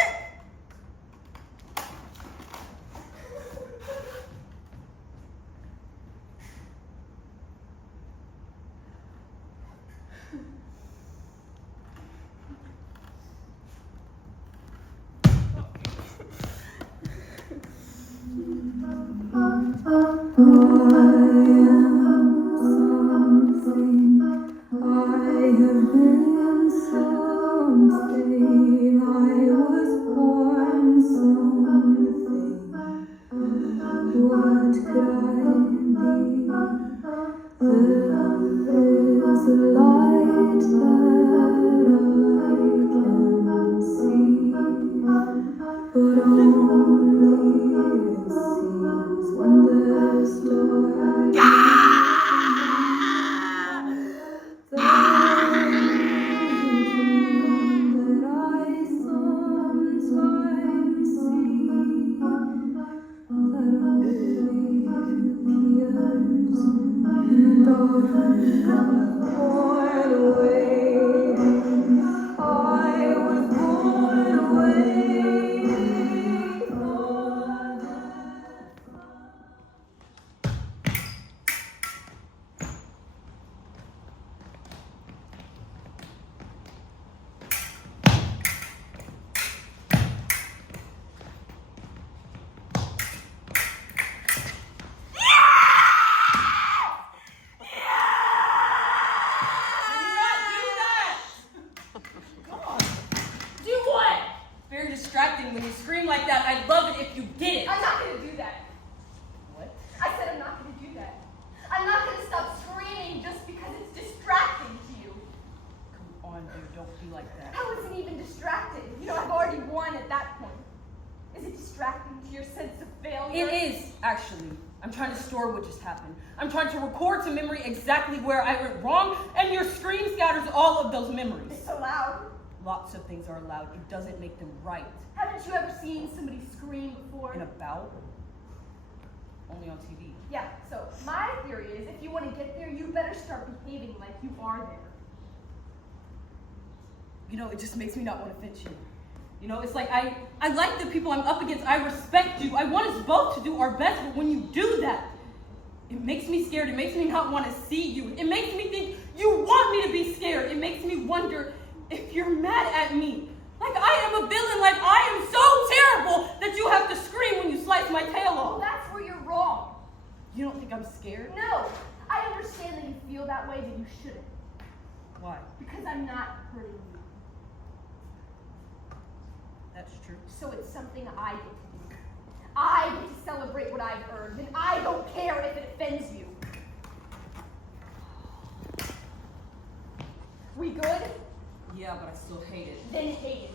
When you scream like that, I'd love it if you did it. I'm not gonna do that. What? I said I'm not gonna do that. I'm not gonna stop screaming just because it's distracting to you. Come on, dude, don't be like that. I wasn't even distracted. I've already won at that point. Is it distracting to your sense of failure? It is, actually. I'm trying to store what just happened. I'm trying to record to memory exactly where I went wrong, and your scream scatters all of those memories. It's so loud. Lots of things are allowed. It doesn't make them right. Haven't you ever seen somebody scream before? In a bout? Only on TV. Yeah, so my theory is if you want to get there, you better start behaving like you are there. It just makes me not want to fit you. You know, it's like I like the people I'm up against. I respect you. I want us both to do our best, but when you do that, it makes me scared. It makes me not want to see you. It makes me think you want me to be scared. It makes me wonder if you're mad at me. Like I am a villain, like I am so terrible that you have to scream when you slice my tail Well, off. that's where you're wrong. You don't think I'm scared? No, I understand that you feel that way, but you shouldn't. Why? Because I'm not hurting you. That's true. So it's something I get to do. I get to celebrate what I've earned, and I don't care if it offends you. We good? Yeah, but I still hate it. Then hate it.